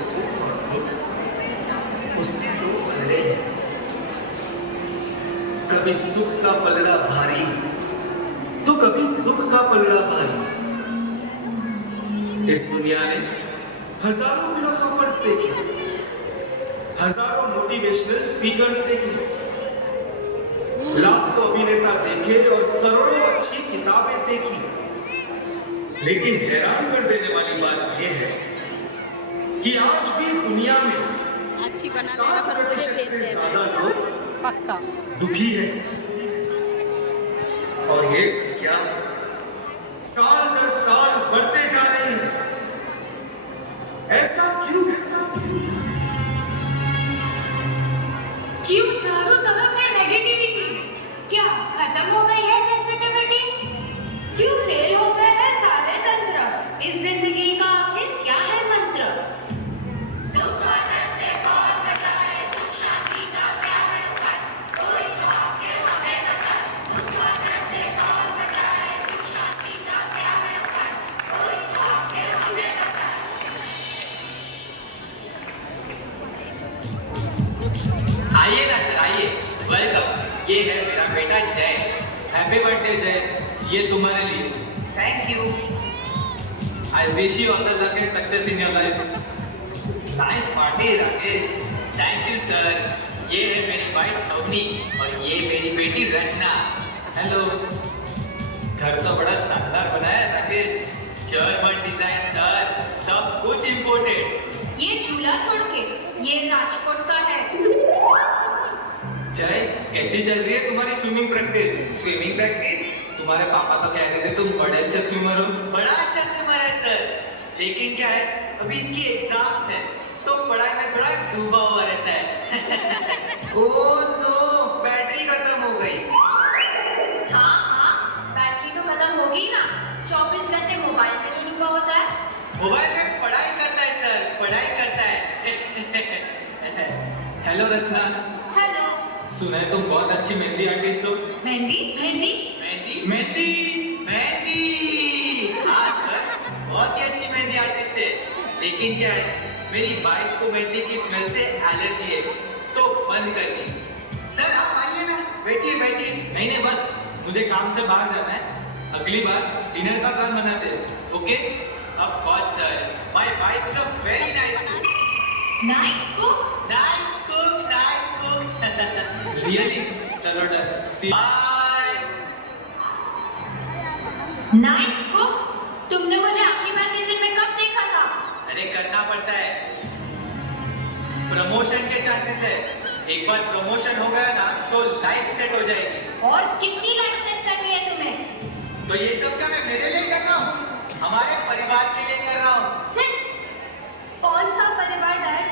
सुख और दुख उसके दो पलड़े हैं। कभी सुख का पलड़ा भारी तो कभी दुख का पलड़ा भारी। इस दुनिया ने हजारों फिलोसोफर्स देखे, हजारों मोटिवेशनल स्पीकर्स देखे, लाखों अभिनेता देखे और करोड़ों अच्छी किताबें देखी। लेकिन हैरान कर देने वाली बात यह है कि आज भी दुनिया में 7% से ज्यादा लोग दुखी है। और ये संख्या साल दर साल बढ़ते जा रही है। ऐसा क्यों? क्यों चारों तरफ है नेगेटिविटी? क्या खत्म हो गई है सेंसिटिविटी? क्यों फेल हो गए हैं सारे तंत्र? इस जिंदगी का आखिर क्या है मंत्र? दुख और दर्द से कौन बचाए, सुख शांति का क्या है उपाय? कोई तो आके हमें बता। दुख और दर्द से कौन बचाए, सुख शांति का क्या है उपाय? कोई तो आके हमें बता। आइए ना सर, आइए, वेलकम। ये है मेरा बेटा जय। हैप्पी बर्थडे जय, ये तुम्हारे लिए। Thank you. I wish you all the luck and success in your life. Nice party Rakesh. Thank you sir. ये है मेरी वाइफ अवनी और ये मेरी बेटी रचना। हेलो। घर तो बड़ा शानदार बनाया है राकेश। जर्मन डिजाइन सर, सब कुछ इम्पोर्टेड। ये झूला छोड़ के ये राजकोट का है। जय, कैसी चल रही है तुम्हारी स्विमिंग प्रैक्टिस? Swimming practice? तुम्हारे पापा तो कहते थे तुम बड़े अच्छे स्विमर हो। बड़ा अच्छा स्विमर है सर, लेकिन क्या है अभी इसकी एग्जाम्स है तो पढ़ाई में थोड़ा डूबा हुआ रहता है। ओह नो, बैटरी खत्म हो गई। हाँ, बैटरी तो खत्म होगी ना। 24 घंटे मोबाइल में जो डूबा होता है। मोबाइल में पढ़ाई करता है सर, पढ़ाई करता है। हेलो रचना। हेलो। सुना है तुम बहुत अच्छी मेहंदी आर्टिस्ट हो। मेहंदी मेहंदी मेहंदी मेहंदी मेहंदी। हाँ सर, बहुत ही अच्छी मेहंदी आर्टिस्ट है। लेकिन क्या है मेरी वाइफ को मेहंदी की स्मेल से एलर्जी है तो बंद कर दी। सर आप आइए ना, बैठिए बैठिए। नहीं नहीं, बस मुझे काम से बाहर जाना है। अगली बार डिनर का प्लान बनाते हैं। Okay? Of course sir, my wife is a very nice cook. Nice cook. Nice cook, nice cook. Really? चलो डन, सी बाय। Nice cook. तुमने मुझे आखिरी बार किचन में कब देखा था? अरे करना पड़ता है, प्रमोशन के चांसेस है। एक बार प्रमोशन हो गया ना तो लाइफ सेट हो जाएगी। और कितनी लाइफ सेट करनी है तुम्हें? तो ये सब क्या मैं मेरे लिए कर रहा हूँ? हमारे परिवार के लिए कर रहा हूँ। कौन सा परिवार डैड?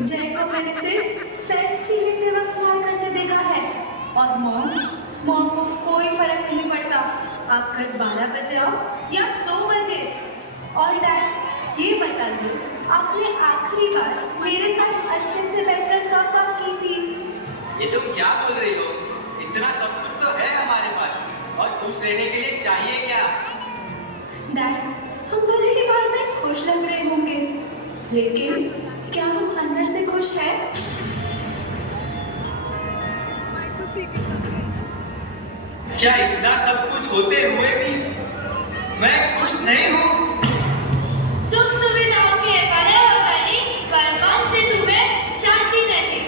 जय को मैंने सिर्फ सेल्फी लेते वक्त स्माइल करते देखा है। और मॉम को कोई फर्क नहीं पड़ता आप कल 12 बजे आओ या 2 बजे। और डैड ये बता दो, आपने आखिरी बार मेरे साथ अच्छे से बैठकर कब बात की थी? ये तुम क्या बोल रही हो? इतना सब कुछ तो है हमारे पास, और खुश रहने के लिए चाहिए क्या? डैड, हम भले ही बाहर से खुश लग रहे होंगे, लेकिन क्या हम अंदर से खुश हैं? क्या इतना सब कुछ होते हुए भी मैं खुश नहीं हूँ? सुख सुविधाओं के बड़े हो गई, पर मन से तुम्हें शांति नहीं।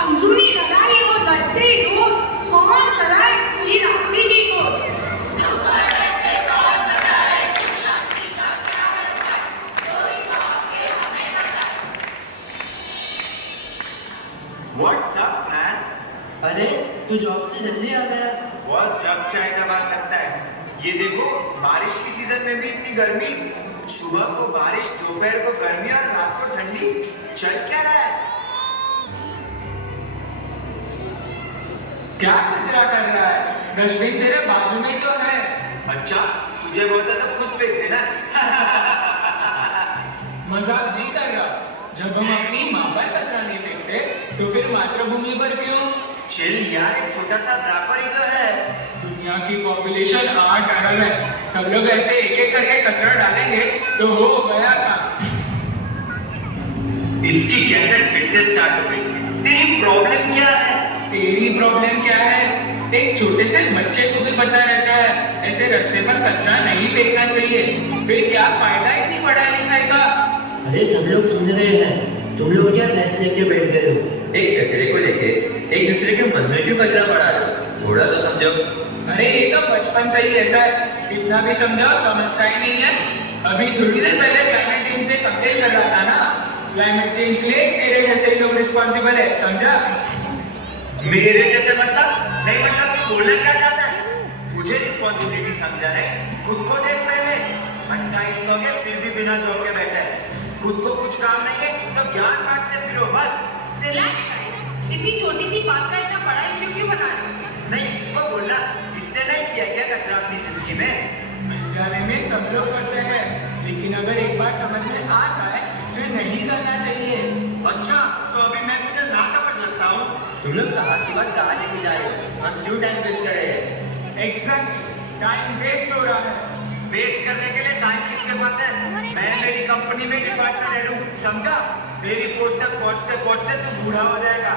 अंदरूनी लड़ाई और लड़ते रोज, कौन कराए सही रास्ते की खोज? What's up, man? अरे तू जॉब से जल्दी आ गया। बॉस जब चाहे तब आ सकता है। ये देखो, बारिश की सीजन में भी इतनी गर्मी। सुबह को बारिश, दोपहर को गर्मी और रात को ठंडी। चल क्या रहा है? क्या कचरा कर रहा है? डस्टबिन तेरे बाजू में तो है। अच्छा, तुझे बोलता तो खुद फेंक देना। मजाक नहीं कर रहा। जब हम अपनी माँ पर कचरा नहीं फेंकते तो फिर मातृभूमि पर क्यों? चिल यार, एक छोटा सा ड्रापर ही तो है। दुनिया की पॉपुलेशन 8 अरब है। सब लोग ऐसे एक एक करके कचरा डालेंगे तो हो गया काम। इसकी कैसेट फिर से स्टार्ट हो गई। तेरी प्रॉब्लम क्या है? तेरी प्रॉब्लम क्या है? एक छोटे से बच्चे को भी पता रहता है ऐसे रास्ते पर कचरा नहीं फेंकना चाहिए, फिर क्या फायदा इतनी पढ़ाई लिखाई का? अरे सब लोग सुन रहे हैं, तुम लोग क्या बहस लेके बैठ गए हो? एक कचरे को लेके एक दूसरे के मन में क्यों कचरा पड़ा रहा? थोड़ा तो समझो। अरे ये तो बचपन से ही ऐसा है, कितना भी समझाओ समझता ही नहीं है। अभी थोड़ी देर पहले क्लाइमेट चेंज पे कंप्लेन कर रहा था ना, क्लाइमेट चेंज के लिए तेरे जैसे ही लोग रिस्पॉन्सिबल है, समझा? मेरे जैसे मतलब नहीं, मतलब तू बोलना क्या चाहता है? तुझे रिस्पॉन्सिबिलिटी समझा रहे, खुद को देख पहले। 28 लोग हैं फिर भी बिना जॉब के बैठे हैं, खुद को कुछ काम नहीं है तो ज्ञान बांटते फिरो बस। रिलैक्स गाइस, इतनी छोटी सी बात का इतना बड़ा इश्यू क्यों बना रहे हो? नहीं, इसको बोलना इसने नहीं किया क्या कचरा अपनी जिंदगी में? अनजाने में सब लोग करते हैं, लेकिन अगर एक बार समझ में आ जाए फिर नहीं करना चाहिए। अच्छा, तो अभी मैं तुझे ना समझ लगता हूँ? तुम लोग कहाँ की बात कहाँ लेके जा रहे हो? हम क्यों टाइम वेस्ट कर रहे हैं? एग्जैक्टली, टाइम वेस्ट हो रहा है। वेस्ट करने के लिए टाइम किसके पास है? मैं मेरी कंपनी में डिपार्टमेंट हेड हूँ, समझा? मेरी पोस्ट तक पहुँचते पहुँचते तू बूढ़ा हो जाएगा।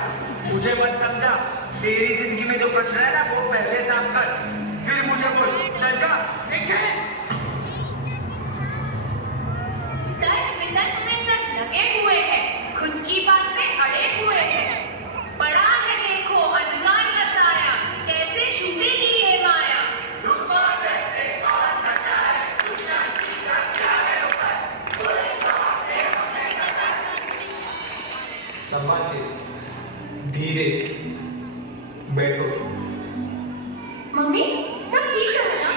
मुझे मत समझा, तेरी जिंदगी में जो कचरा है ना वो पहले साफ कर, फिर मुझे बोल। चल जा। तन वितन में सब लगे हुए हैं, खुद की बात में अड़े हुए हैं। पड़ा है देखो अंधकार का साया, कैसे छूटेगी ये माया। संभाल के, धीरे बैठो। मम्मी सब ठीक है ना?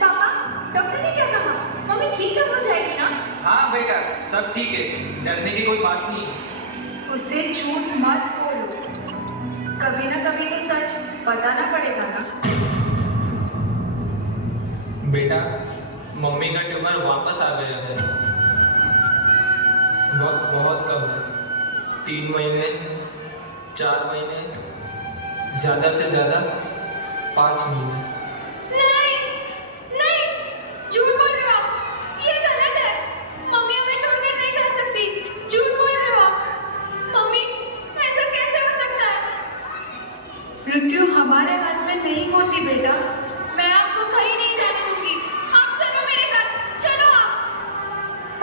पापा डॉक्टर ने क्या कहा? मम्मी ठीक तो हो जाएगी ना? हाँ बेटा, सब ठीक है, डरने की कोई बात नहीं। उसे झूठ मत बोलो, कभी ना कभी तो सच बताना पड़ेगा ना। बेटा, मम्मी का ट्यूमर वापस आ गया है। वक्त बहुत कम है, 3 महीने, 4 महीने, ज़्यादा से ज़्यादा 5 महीने। नहीं नहीं, झूठ बोल रहे हो आप, ये गलत है। मम्मी हमें छोड़कर नहीं जा सकती, झूठ बोल रहे हो आप। मम्मी ऐसा कैसे हो सकता है? मृत्यु हमारे हाथ में नहीं होती बेटा, मैं आपको कहीं नहीं जाने दूंगी। आप चलो मेरे साथ, चलो आप।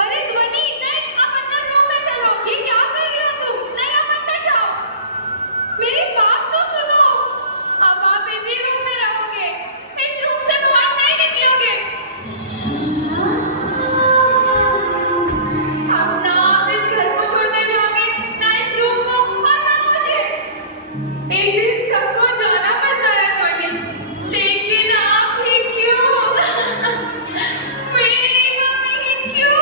अरे ध्वनि नहीं, आप अंदर रूम में चलो। ये क्या कर रही हो तुम? नहीं, आप अंदर जाओ, मेरी बात तो सुनो। अब आप इसी रूम में रहोगे, इस रूम से बाहर नहीं निकलोगे। अब ना आप इस घर को छोड़कर जाओगे, ना इस रूम को, और ना मुझे। एक दिन सबको जाना पड़ता है ध्वनि, लेकिन आप ही क्यों? मेरी मम्मी ही क्यों?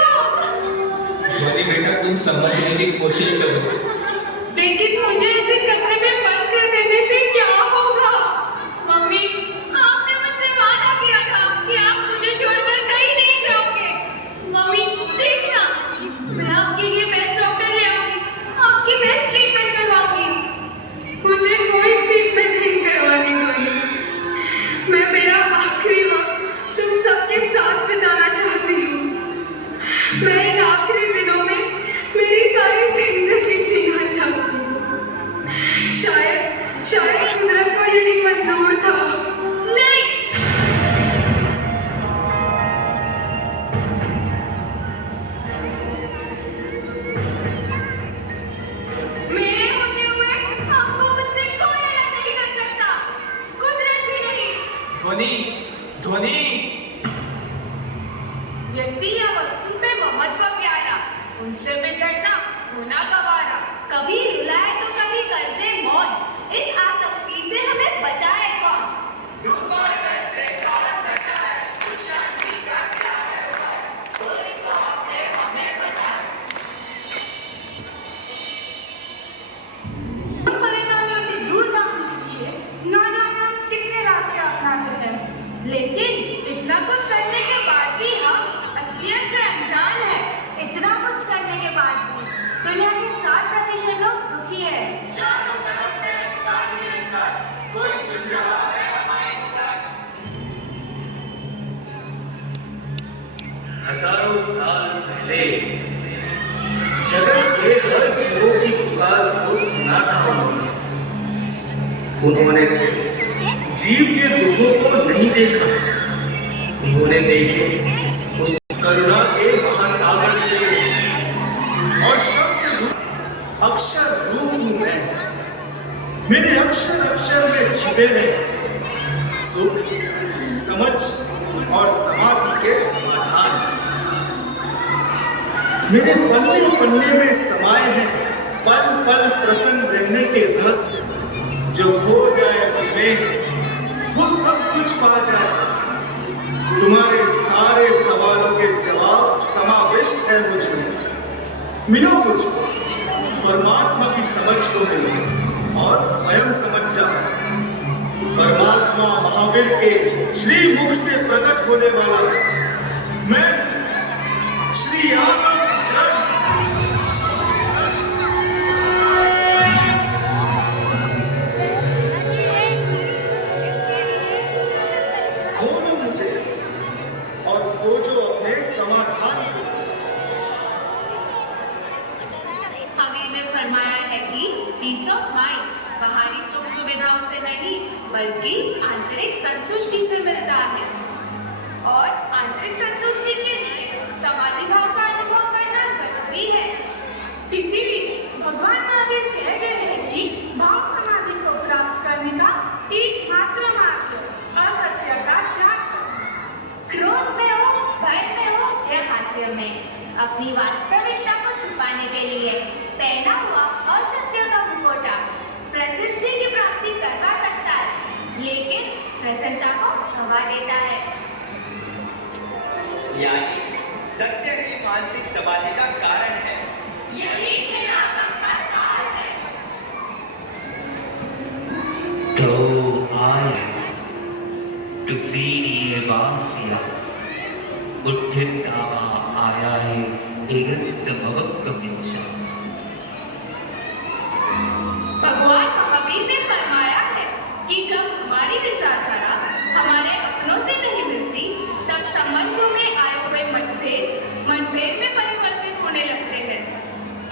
ध्वनि बेटा, तुम समझने की कोशिश करो। लेकिन मुझे इसे कमरे में बंद कर देने से क्या होगा? मम्मी, आपने मुझसे वादा किया था कि आप मुझे छोड़कर कहीं नहीं जाओगे। मम्मी देखना, मैं आपके लिए बेस्ट डॉक्टर ले आऊंगी, आपकी बेस्ट ट्रीटमेंट करवाऊंगी। मुझे कोई ट्रीटमेंट नहीं करवानी कोई। मैं मेरा आखिरी वक्त तुम सबके साथ बिताना चाहती हूँ। मैं इन आखिरी दिनों में मेरी सारी जिंदगी जीना चाहती हूँ। शायद कुदरत को यही मंजूर था। नहीं, मेरे होते हुए आपको मुझसे कोई अलग नहीं कर सकता, कुदरत भी नहीं। ध्वनि, ध्वनि। व्यक्ति या वस्तु पे महत्व प्यारा, उनसे बिछड़ना होना गवारा। कभी रुलाए तो कभी कर दे मौन, इस आसक्ति से हमें बचाए कौन? परेशानियों से दूर भागने के लिए ना जाने कितने रास्ते अपनाते हैं, लेकिन इतना कुछ करने के बाद भी हम असलियत से अनजान है। इतना कुछ करने के बाद भी दुनिया के 60% लोग दुखी है। हजारों साल पहले जगत के हर जीवों की पुकार को सुना था उन्होंने। उन्होंने सिर्फ जीव के दुखों को नहीं देखा, उन्होंने देखे उस करुणा के महासागर को। और शब्द रूप अक्षर रूप हूं मैं, मेरे अक्षर अक्षर में छिपे हैं सुख, समझ और समाधि के समाधान। मेरे पन्ने पन्ने में समाये हैं पल पल प्रसन्न रहने के रहस्य। जो खो जाए मुझमें वो सब कुछ पा जाए। तुम्हारे सारे सवालों के जवाब समाविष्ट है मुझमें। मिलो मुझको, परमात्मा की समझ को मिलो और स्वयं समझ जाओ। परमात्मा महावीर के श्री मुख से प्रकट होने वाला मैं श्री आत्म खोलो मुझे और खोजो अपने समाधान को। हमें ने फरमाया है कि पीस ऑफ माइंड बाहरी सुख सुविधाओं से नहीं बल्कि आंतरिक संतुष्टि से मिलता है, और आंतरिक संतुष्टि के लिए समाधि भाव का अनुभव करना जरूरी है। इसीलिए भगवान महावीर कह गए हैं कि भाव समाधि को प्राप्त करने का एकमात्र मार्ग है असत्य का त्याग करना। क्रोध में हो, भय में हो या हास्य में, अपनी वास्तविकता को छुपाने के लिए पहना हुआ असत्य का मुखौटा प्रसिद्धि की प्राप्ति करवा सकता है, लेकिन प्रसन्नता को गवा देता है। यानी सत्य ही मानसिक समाधि का कारण है। यही चेतनात्म का सार है। तो आए तुसीनिये वासिया उठितावा आया है एगंत मवक्क मिच्छा। भगवान महावीर ने फरमाया है कि जब हमारी विचारधारा हमारे अपनों से नहीं मिलती, तब संबंधों में आए हुए मतभेद में परिवर्तित होने लगते हैं।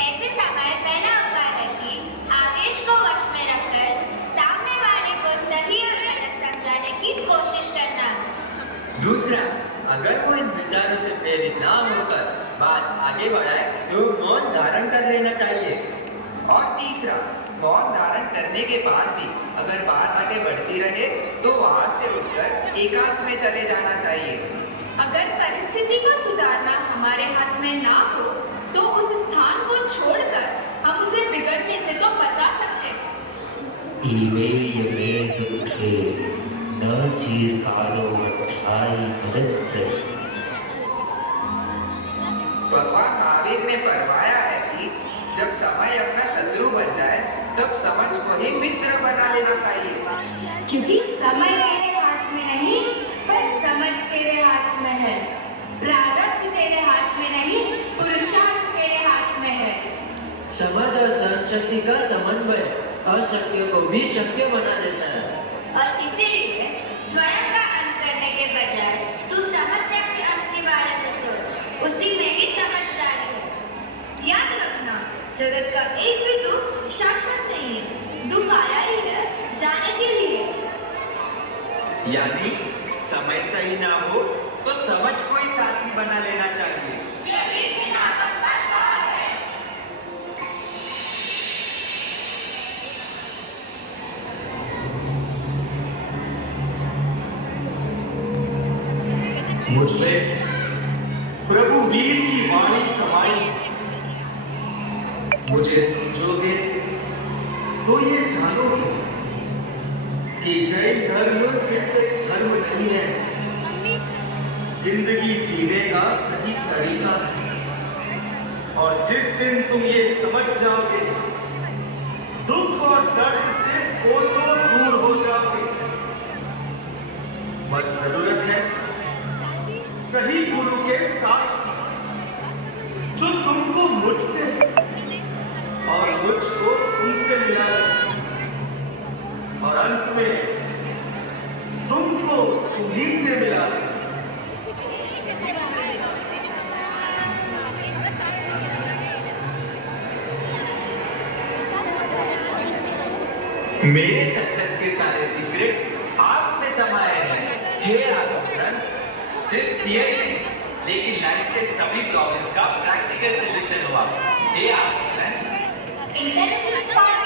ऐसे समय पहला उपाय है कि आवेश को वश में रखकर सामने वाले को सही और गलत समझाने की कोशिश करना। दूसरा, अगर वो इन विचारों से प्रेरित ना होकर बात आगे बढ़ाए तो मौन धारण कर लेना चाहिए। और तीसरा, मौन धारण करने के बाद भी अगर बात आगे बढ़ती रहे तो वहां से उठकर एकांत में चले जाना चाहिए। अगर परिस्थिति को सुधारना हमारे हाथ में ना हो तो उस स्थान को छोड़कर हम उसे बिगड़ने से तो बचा सकते हैं। ईवे यमे दुखे न चीर कालो अठाई करस्य। भगवान महावीर ने फरमाया है कि जब समय अपना शत्रु बन जाए तब समझ को ही मित्र बना लेना चाहिए। क्योंकि समय तेरे हाथ में नहीं पर समझ तेरे हाथ में है। प्रारब्ध तेरे हाथ में नहीं, पुरुषार्थ तेरे हाथ में है। समझ और सहन शक्ति का समन्वय अशक्य को भी शक्य बना देता है। और इसीलिए स्वयं का अंत करने के बजाय तू समस्या के अंत के बारे में सोच, उसी में ही समझदारी है। याद रखना, जगत का एक भी दुख शाश्वत नहीं है। दुख आया ही है जाने के लिए। यानी समय सही ना हो तो समझ को ही साथी बना लेना चाहिए। यही चेतनात्म का सार है। मुझमें प्रभु वीर की वाणी समाई। मुझे समझोगे तो ये जानोगे कि जैन धर्म सिर्फ एक धर्म नहीं है, जिंदगी जीने का सही तरीका है। और जिस दिन तुम ये समझ जाओगे, दुख और दर्द से कोसों दूर हो जाओगे। बस जरूरत है सही गुरु के साथ की, जो तुमको मुझसे और मुझको तुमसे मिलाए, और अंत में तुमको तुम्ही से मिलाए। मेरे सक्सेस के सारे सीक्रेट्स आप में समाये हैं। हे आत्मग्रंथ, सिर्फ थियरी नहीं, लेकिन लाइफ के सभी प्रॉब्लम्स का प्रैक्टिकल सॉल्यूशन हुआ। हे आत्मग्रंथ, इंटेलिजेंस पार्ट